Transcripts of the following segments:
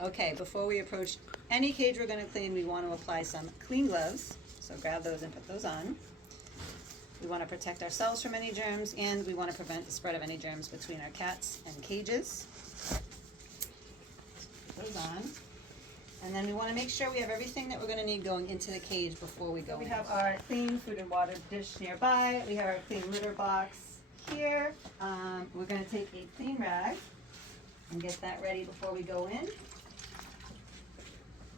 Okay, before we approach any cage we're going to clean, we want to apply some clean gloves. So grab those and put those on. We want to protect ourselves from any germs, and we want to prevent the spread of any germs between our cats and cages. Put those on. And then we want to make sure we have everything that we're going to need going into the cage before we go in. We have our clean food and water dish nearby. We have our clean litter box here. We're going to take a clean rag and get that ready before we go in.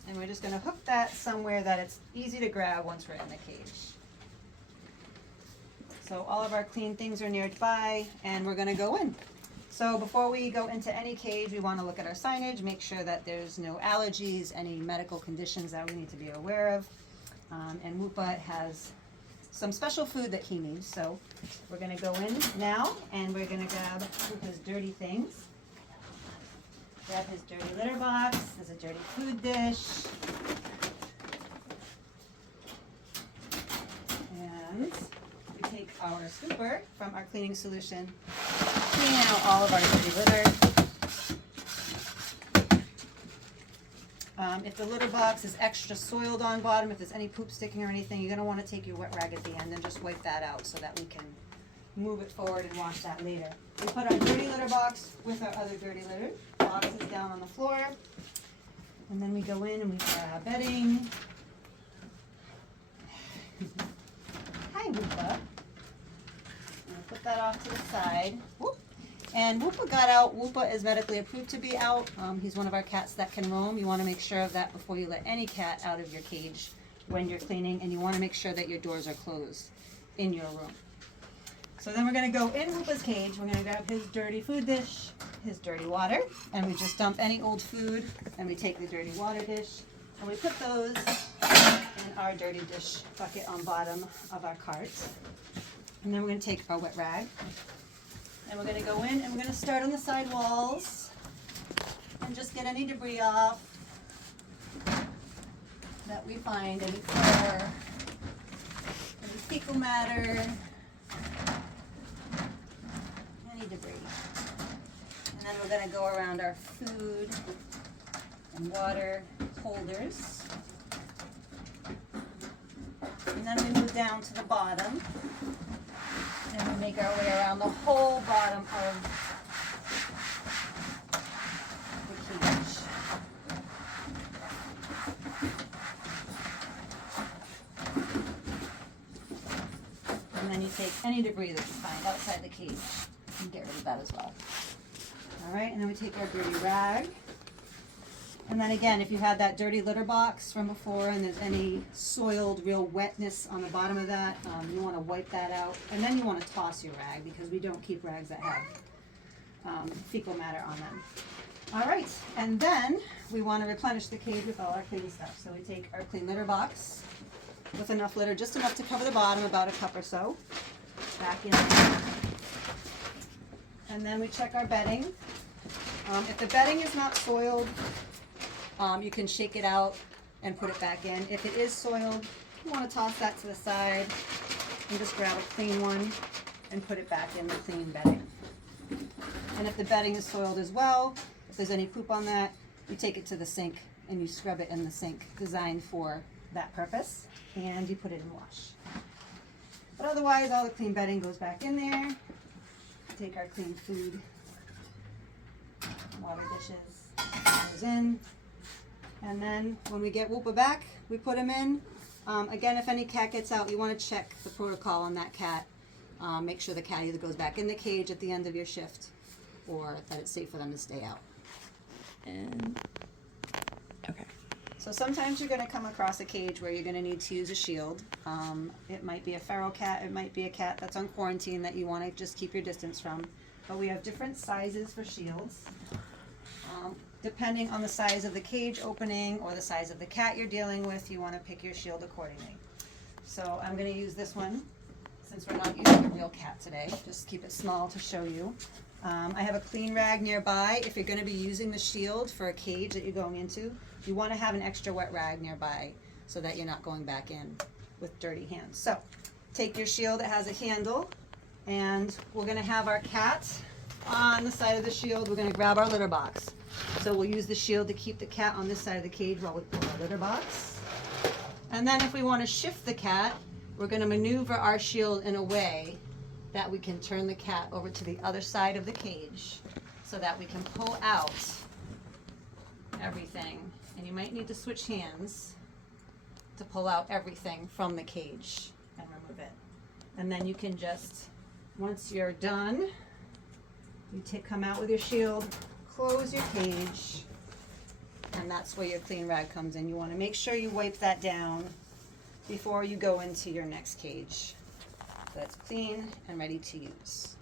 And we're just going to hook that somewhere that it's easy to grab once we're in the cage. So all of our clean things are nearby, and we're going to go in. So before we go into any cage, we want to look at our signage, make sure that there's no allergies, any medical conditions that we need to be aware of. And Whoopa has some special food that he needs. So we're going to go in now, and we're going to grab Whoopa's dirty things. Grab his dirty litter box. There's a dirty food dish. And we take our scooper from our cleaning solution, clean out all of our dirty litter. If the litter box is extra soiled on bottom, if there's any poop sticking or anything, you're going to want to take your wet rag at the end and just wipe that out so that we can move it forward and wash that later. We put our dirty litter box with our other dirty litter boxes down on the floor. And then we go in and we grab bedding. Hi, Whoopa. Put that off to the side. Whoop. And Whoopa got out. Whoopa is medically approved to be out. He's one of our cats that can roam. You want to make sure of that before you let any cat out of your cage when you're cleaning, and you want to make sure that your doors are closed in your room. So then we're going to go in Whoopa's cage. We're going to grab his dirty food dish, his dirty water, and we just dump any old food, and we take the dirty water dish, and we put those in our dirty dish bucket on bottom of our cart. And then we're going to take our wet rag, and we're going to go in, and we're going to start on the side walls and just get any debris off that we find, any fur, any fecal matter, any debris. And then we're going to go around our food and water holders. And then we move down to the bottom. And we make our way around the whole bottom of the cage. And then you take any debris that you find outside the cage and get rid of that as well. All right, and then we take our dirty rag. And then again, if you had that dirty litter box from before and there's any soiled, real wetness on the bottom of that, you want to wipe that out. And then you want to toss your rag, because we don't keep rags that have fecal matter on them. All right, and then we want to replenish the cage with all our clean stuff. So we take our clean litter box with enough litter, just enough to cover the bottom, about a cup or so, back in there. And then we check our bedding. If the bedding is not soiled, you can shake it out and put it back in. If it is soiled, you want to toss that to the side and just grab a clean one and put it back in the clean bedding. And if the bedding is soiled as well, if there's any poop on that, you take it to the sink and you scrub it in the sink designed for that purpose, and you put it in wash. But otherwise, all the clean bedding goes back in there. Take our clean food, water dishes, goes in. And then when we get Whoopa back, we put him in. Again, if any cat gets out, you want to check the protocol on that cat. Make sure the cat either goes back in the cage at the end of your shift, or that it's safe for them to stay out. And okay. So sometimes you're going to come across a cage where you're going to need to use a shield. It might be a feral cat, it might be a cat that's on quarantine that you want to just keep your distance from. But we have different sizes for shields. Depending on the size of the cage opening or the size of the cat you're dealing with, you want to pick your shield accordingly. So I'm going to use this one, since we're not using a real cat today. Just keep it small to show you. I have a clean rag nearby. If you're going to be using the shield for a cage that you're going into, you want to have an extra wet rag nearby so that you're not going back in with dirty hands. So take your shield that has a handle, and we're going to have our cat on the side of the shield, we're gonna grab our litter box. So we'll use the shield to keep the cat on this side of the cage while we pull our litter box. And then if we wanna shift the cat, we're gonna maneuver our shield in a way that we can turn the cat over to the other side of the cage so that we can pull out everything. And you might need to switch hands to pull out everything from the cage and remove it. And then you can just, once you're done, you come out with your shield, close your cage, and that's where your clean rag comes in. You want to make sure you wipe that down before you go into your next cage. So it's clean and ready to use.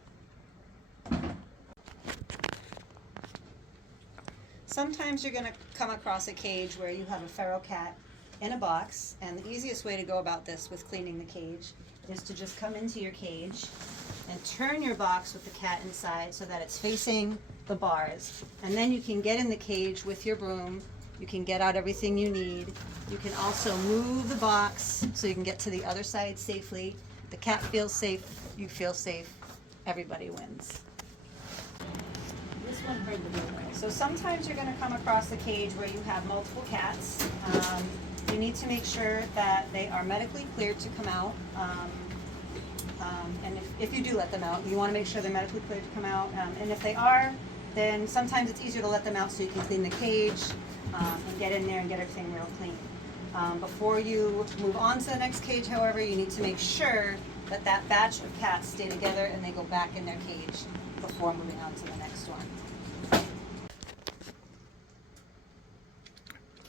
Sometimes you're going to come across a cage where you have a feral cat in a box, and the easiest way to go about this with cleaning the cage is to just come into your cage and turn your box with the cat inside so that it's facing the bars. And then you can get in the cage with your broom. You can get out everything you need. You can also move the box so you can get to the other side safely. The cat feels safe, you feel safe, everybody wins. This one heard the doorway. So sometimes you're going to come across a cage where you have multiple cats. You need to make sure that they are medically cleared to come out. And if you do let them out, you want to make sure they're medically cleared to come out. And if they are, then sometimes it's easier to let them out so you can clean the cage and get in there and get everything real clean. Before you move on to the next cage, however, you need to make sure that that batch of cats stay together and they go back in their cage before moving on to the next one.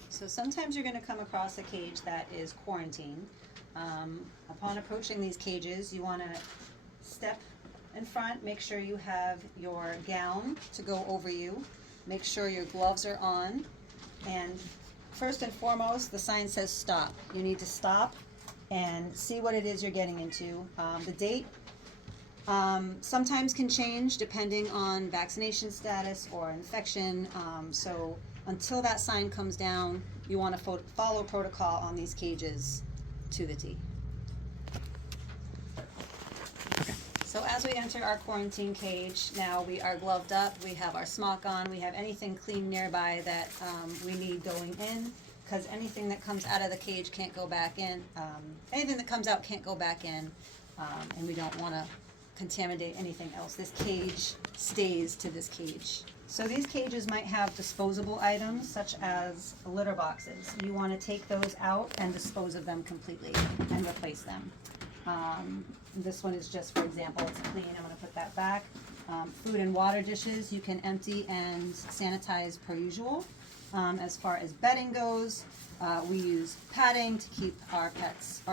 So sometimes you're going to come across a cage that is quarantined. Upon approaching these cages, you want to step in front, make sure you have your gown to go over you, make sure your gloves are on, and first and foremost, the sign says stop. You need to stop and see what it is you're getting into. The date sometimes can change depending on vaccination status or infection, so until that sign comes down, you want to follow protocol on these cages to the T. So as we enter our quarantine cage, now we are gloved up, we have our smock on, we have anything clean nearby that we need going in, because anything that comes out of the cage can't go back in. Anything that comes out can't go back in, and we don't want to contaminate anything else. This cage stays to this cage. So these cages might have disposable items such as litter boxes. You want to take those out and dispose of them completely and replace them. This one is just for example, it's clean, I'm going to put that back. Food and water dishes you can empty and sanitize per usual. As far as bedding goes, we use padding to keep our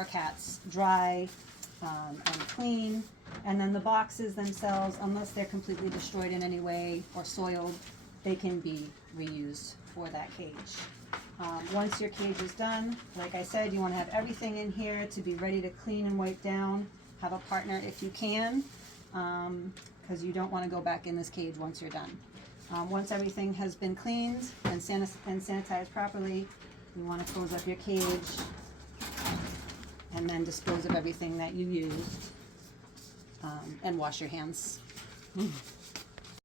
cats dry and clean. And then the boxes themselves, unless they're completely destroyed in any way or soiled, they can be reused for that cage. Once your cage is done, like I said, you want to have everything in here to be ready to clean and wipe down. Have a partner if you can, because you don't want to go back in this cage once you're done. Once everything has been cleaned and sanitized properly, you want to close up your cage and then dispose of everything that you used and wash your hands.